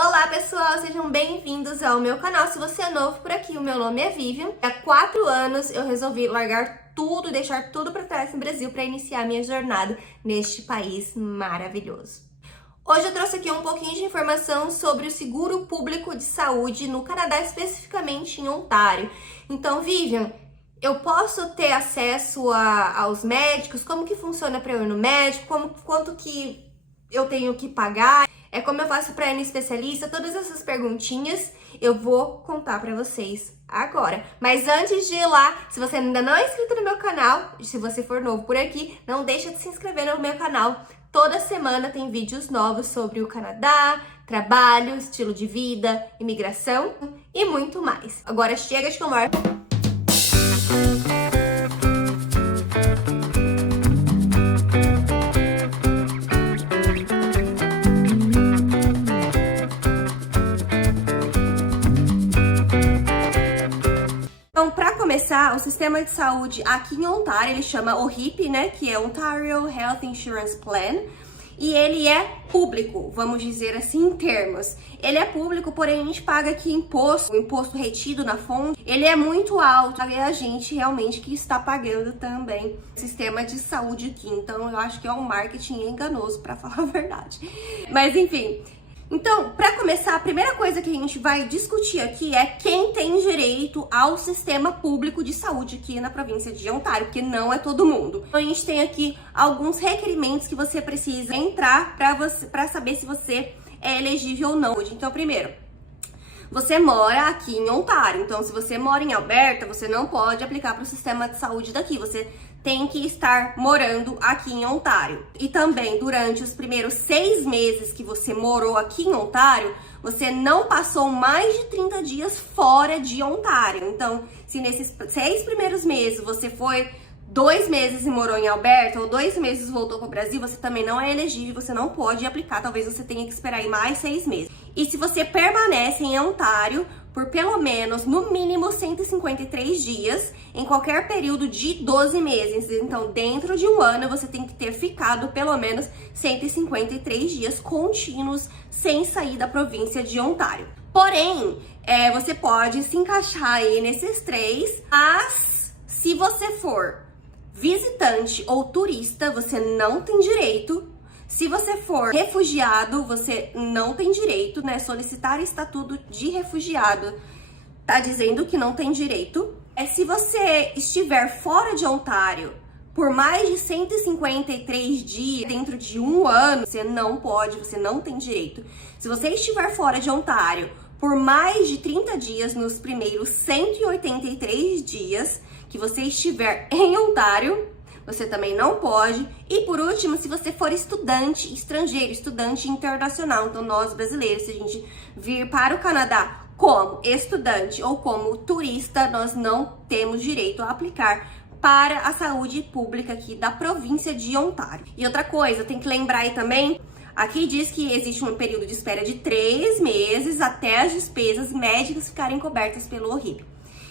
Olá pessoal, sejam bem-vindos ao meu canal. Se você é novo por aqui, o meu nome é Vivian. Há 4 anos eu resolvi largar tudo, deixar tudo para trás no Brasil para iniciar minha jornada neste país maravilhoso. Hoje eu trouxe aqui um pouquinho de informação sobre o seguro público de saúde no Canadá, especificamente em Ontário. Então, Vivian, eu posso ter acesso aos médicos? Como que funciona para eu ir no médico? Quanto que eu tenho que pagar? Como eu faço para ir no especialista? Todas essas perguntinhas eu vou contar para vocês agora. Mas antes de ir lá, se você ainda não é inscrito no meu canal, se você for novo por aqui, não deixa de se inscrever no meu canal. Toda semana tem vídeos novos sobre o Canadá, trabalho, estilo de vida, imigração e muito mais. Agora chega de conversa. Então, para começar, o sistema de saúde aqui em Ontário, ele chama OHIP, né, que é Ontario Health Insurance Plan, e ele é público, vamos dizer assim, em termos. Ele é público, porém a gente paga aqui imposto, o imposto retido na fonte, ele é muito alto, e a gente realmente que está pagando também o sistema de saúde aqui. Então, eu acho que é um marketing enganoso, para falar a verdade. Mas, enfim. Então, para começar, a primeira coisa que a gente vai discutir aqui é quem tem direito ao sistema público de saúde aqui na província de Ontário, porque não é todo mundo. Então, a gente tem aqui alguns requerimentos que você precisa entrar para saber se você é elegível ou não. Então, primeiro, você mora aqui em Ontário. Então, se você mora em Alberta, você não pode aplicar para o sistema de saúde daqui. Você tem que estar morando aqui em Ontário. E também, durante os primeiros 6 meses que você morou aqui em Ontário, você não passou mais de 30 dias fora de Ontário. Então, se nesses 6 primeiros meses você foi 2 meses e morou em Alberta, ou 2 meses voltou para o Brasil, você também não é elegível, você não pode aplicar, talvez você tenha que esperar aí mais 6 meses. E se você permanece em Ontário por pelo menos, no mínimo, 153 dias, em qualquer período de 12 meses. Então, dentro de um ano, você tem que ter ficado pelo menos 153 dias contínuos sem sair da província de Ontário. Porém, você pode se encaixar aí nesses 3, mas se você for visitante ou turista, você não tem direito. Se você for refugiado, você não tem direito, né? Solicitar estatuto de refugiado tá dizendo que não tem direito. Se você estiver fora de Ontário por mais de 153 dias dentro de um ano, você não pode, você não tem direito. Se você estiver fora de Ontário por mais de 30 dias nos primeiros 183 dias que você estiver em Ontário, você também não pode. E por último, se você for estudante estrangeiro, estudante internacional, então nós brasileiros, se a gente vir para o Canadá como estudante ou como turista, nós não temos direito a aplicar para a saúde pública aqui da província de Ontário. E outra coisa, tem que lembrar aí também, aqui diz que existe um período de espera de 3 meses até as despesas médicas ficarem cobertas pelo OHIP.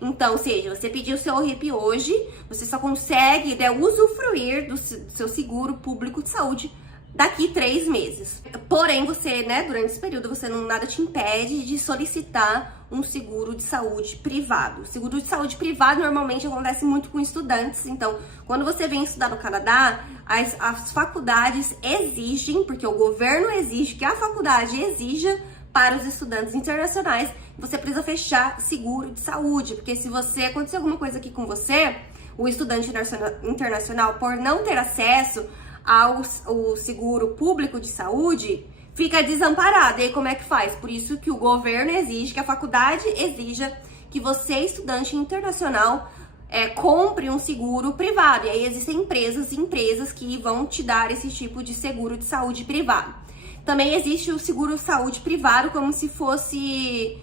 Então, ou seja, você pediu o seu OHIP hoje, você só consegue usufruir do seu seguro público de saúde daqui 3 meses. Porém, você, né, durante esse período, nada te impede de solicitar um seguro de saúde privado. O seguro de saúde privado normalmente acontece muito com estudantes. Então, quando você vem estudar no Canadá, as faculdades exigem, porque o governo exige que a faculdade exija para os estudantes internacionais, você precisa fechar seguro de saúde, porque se acontecer alguma coisa aqui com você, o estudante internacional, por não ter acesso ao seguro público de saúde, fica desamparado. E aí como é que faz? Por isso que o governo exige, que a faculdade exija que você, estudante internacional, compre um seguro privado. E aí existem empresas que vão te dar esse tipo de seguro de saúde privado. Também existe o seguro saúde privado, como se fosse,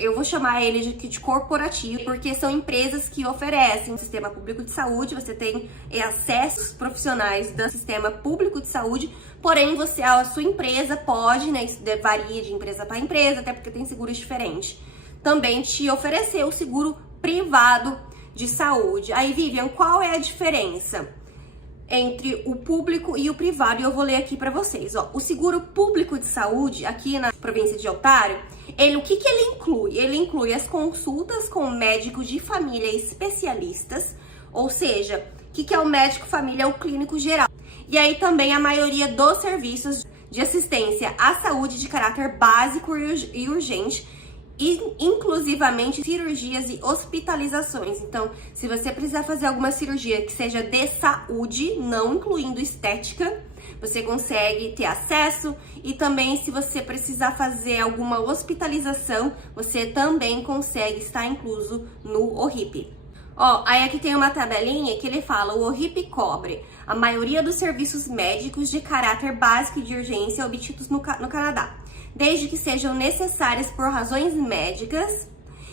eu vou chamar ele de corporativo, porque são empresas que oferecem um sistema público de saúde, você tem acessos profissionais do sistema público de saúde, porém a sua empresa pode, né, isso varia de empresa para empresa, até porque tem seguros diferentes, também te oferecer o seguro privado de saúde. Aí, Vivian, qual é a diferença? entre o público e o privado, e eu vou ler aqui para vocês, ó. O seguro público de saúde, aqui na província de Ontário, o que ele inclui? Ele inclui as consultas com médicos de família especialistas, ou seja, o que é o médico família? É o clínico geral. E aí também a maioria dos serviços de assistência à saúde de caráter básico e urgente, e inclusivamente cirurgias e hospitalizações. Então, se você precisar fazer alguma cirurgia que seja de saúde, não incluindo estética, você consegue ter acesso. E também, se você precisar fazer alguma hospitalização, você também consegue estar incluso no OHIP. Ó, aí aqui tem uma tabelinha que ele fala: o OHIP cobre a maioria dos serviços médicos de caráter básico e de urgência obtidos no Canadá, desde que sejam necessárias por razões médicas,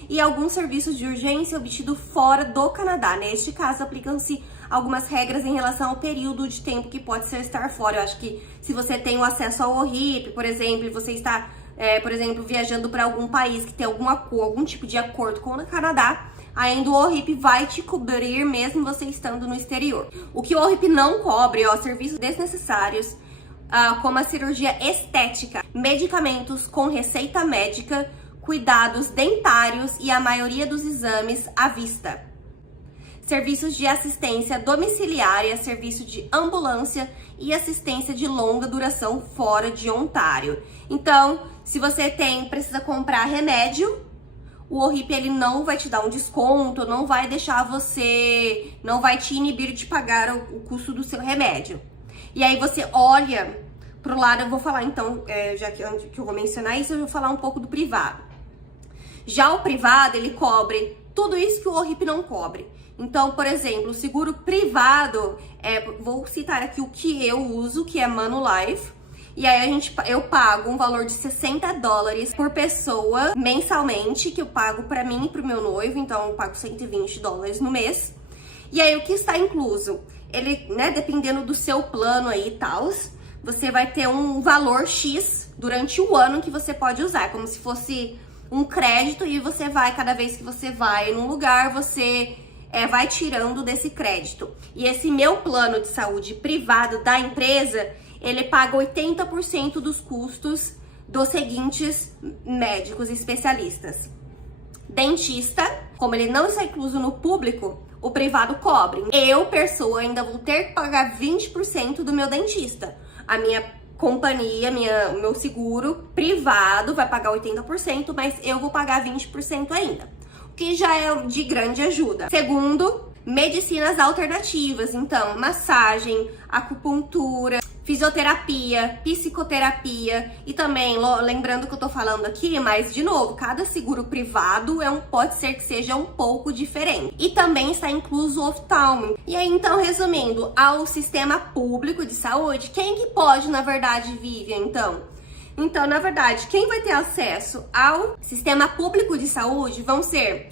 e alguns serviços de urgência obtidos fora do Canadá. Neste caso, aplicam-se algumas regras em relação ao período de tempo que pode ser estar fora. Eu acho que se você tem o acesso ao OHIP, por exemplo, e você está, por exemplo, viajando para algum país que tem algum tipo de acordo com o Canadá, ainda o OHIP vai te cobrir mesmo você estando no exterior. O que o OHIP não cobre, ó, serviços desnecessários, como a cirurgia estética, medicamentos com receita médica, cuidados dentários e a maioria dos exames à vista. Serviços de assistência domiciliária, serviço de ambulância e assistência de longa duração fora de Ontário. Então, se você precisa comprar remédio, o OHIP ele não vai te dar um desconto, não vai deixar você, não vai te inibir de pagar o custo do seu remédio. E aí você olha pro lado, eu vou falar então, já que eu vou mencionar isso, eu vou falar um pouco do privado. Já o privado, ele cobre tudo isso que o OHIP não cobre. Então, por exemplo, o seguro privado, vou citar aqui o que eu uso, que é Manulife. E aí eu pago um valor de $60 por pessoa mensalmente, que eu pago pra mim e pro meu noivo, então eu pago $120 no mês. E aí o que está incluso? Ele, né, dependendo do seu plano aí e tal, você vai ter um valor X durante o ano que você pode usar, como se fosse um crédito, e você vai, cada vez que você vai num lugar, você vai tirando desse crédito. E esse meu plano de saúde privado da empresa, ele paga 80% dos custos dos seguintes médicos especialistas. Dentista, como ele não está incluso no público, o privado cobre. Eu, pessoa, ainda vou ter que pagar 20% do meu dentista. A minha companhia, o meu seguro privado vai pagar 80%, mas eu vou pagar 20% ainda, o que já é de grande ajuda. Segundo, medicinas alternativas, então massagem, acupuntura, fisioterapia, psicoterapia, e também, lembrando que eu tô falando aqui, mas de novo, cada seguro privado pode ser que seja um pouco diferente. E também está incluso o oftalmo. E aí, então, resumindo, ao sistema público de saúde, quem que pode, na verdade, Vivian, então? Então, na verdade, quem vai ter acesso ao sistema público de saúde vão ser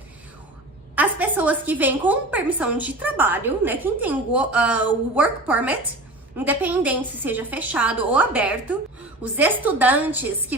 as pessoas que vêm com permissão de trabalho, né? Quem tem o work permit, independente se seja fechado ou aberto. Os estudantes se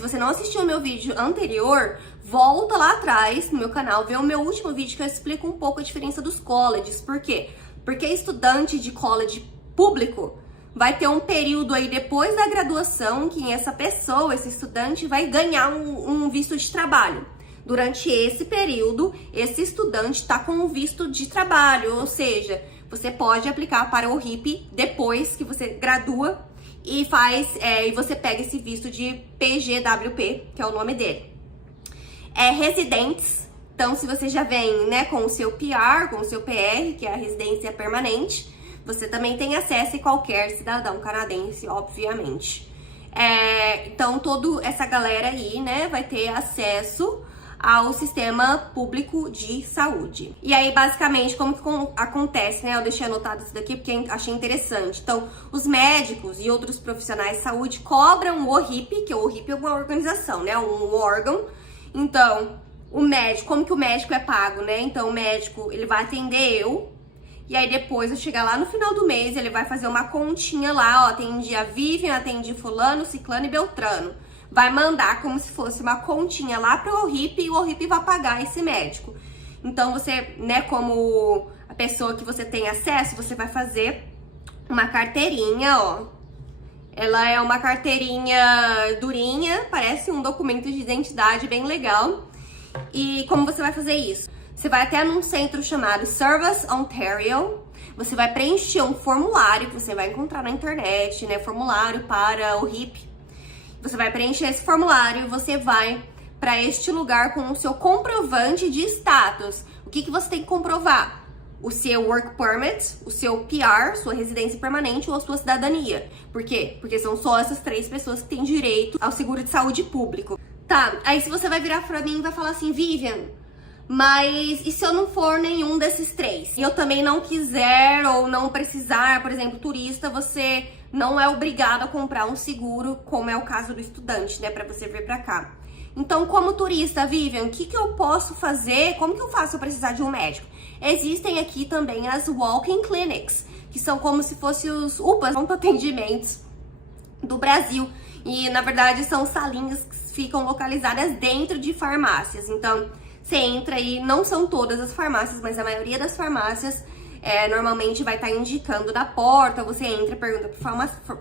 você não assistiu o meu vídeo anterior, volta lá atrás no meu canal, vê o meu último vídeo que eu explico um pouco a diferença dos colleges. Por quê? Porque estudante de college público vai ter um período aí depois da graduação que esse estudante vai ganhar um visto de trabalho. Durante esse período, esse estudante está com um visto de trabalho, ou seja, você pode aplicar para o OHIP depois que você gradua e você pega esse visto de PGWP, que é o nome dele. Residentes, então se você já vem, né, com o seu PR, com o seu PR, que é a residência permanente, você também tem acesso a qualquer cidadão canadense, obviamente. Então toda essa galera aí, né, vai ter acesso ao sistema público de saúde. E aí, basicamente, como que acontece, né? Eu deixei anotado isso daqui porque achei interessante. Então, os médicos e outros profissionais de saúde cobram o OHIP, que o OHIP é uma organização, né? Um órgão. Então, o médico, como que o médico é pago, né? Então, o médico, ele vai atender e aí depois, eu chegar lá no final do mês, ele vai fazer uma continha lá, ó, atendi a Vivian, atendi fulano, ciclano e beltrano. Vai mandar como se fosse uma continha lá para o OHIP, e o OHIP vai pagar esse médico. Então você, né, como a pessoa que você tem acesso, você vai fazer uma carteirinha, ó. Ela é uma carteirinha durinha, parece um documento de identidade bem legal. E como você vai fazer isso? Você vai até num centro chamado Service Ontario. Você vai preencher um formulário que você vai encontrar na internet, né? Formulário para o HIP. Você vai preencher esse formulário e você vai para este lugar com o seu comprovante de status. O que você tem que comprovar? O seu work permit, o seu PR, sua residência permanente ou a sua cidadania. Por quê? Porque são só essas 3 pessoas que têm direito ao seguro de saúde público. Tá, aí se você vai virar pra mim e vai falar assim, Vivian, mas e se eu não for nenhum desses 3? E eu também não quiser ou não precisar, por exemplo, turista, você não é obrigado a comprar um seguro, como é o caso do estudante, né, pra você vir pra cá. Então, como turista, Vivian, o que eu posso fazer? Como que eu faço se eu precisar de um médico? Existem aqui também as walk-in clinics, que são como se fossem os UPAs, pronto atendimentos do Brasil. E, na verdade, são salinhas que ficam localizadas dentro de farmácias. Então, você entra aí, não são todas as farmácias, mas a maioria das farmácias normalmente vai estar indicando da porta. Você entra e pergunta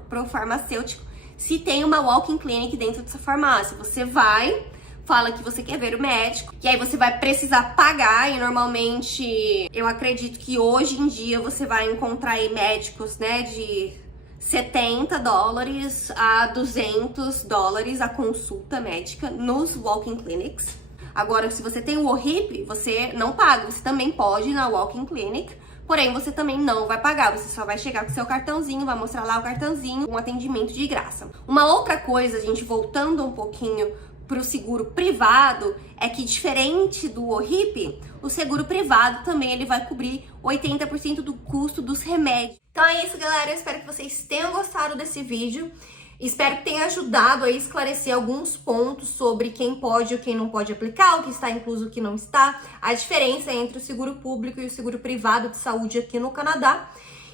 pro farmacêutico se tem uma walk-in clinic dentro dessa farmácia. Você vai, fala que você quer ver o médico, e aí você vai precisar pagar, e normalmente eu acredito que hoje em dia você vai encontrar aí médicos, né, de $70 a $200 a consulta médica nos walk-in clinics. Agora, se você tem o OHIP, você não paga, você também pode ir na walk-in clinic, porém você também não vai pagar, você só vai chegar com seu cartãozinho, vai mostrar lá o cartãozinho, um atendimento de graça. Uma outra coisa, gente, voltando um pouquinho pro seguro privado, é que diferente do OHIP, o seguro privado também ele vai cobrir 80% do custo dos remédios. Então é isso, galera, eu espero que vocês tenham gostado desse vídeo. Espero que tenha ajudado a esclarecer alguns pontos sobre quem pode ou quem não pode aplicar, o que está incluso e o que não está, a diferença entre o seguro público e o seguro privado de saúde aqui no Canadá.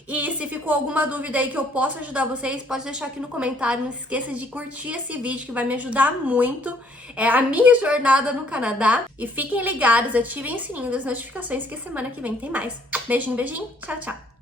E se ficou alguma dúvida aí que eu possa ajudar vocês, pode deixar aqui no comentário. Não se esqueça de curtir esse vídeo que vai me ajudar muito. É a minha jornada no Canadá. E fiquem ligados, ativem o sininho das notificações que semana que vem tem mais. Beijinho, beijinho, tchau, tchau.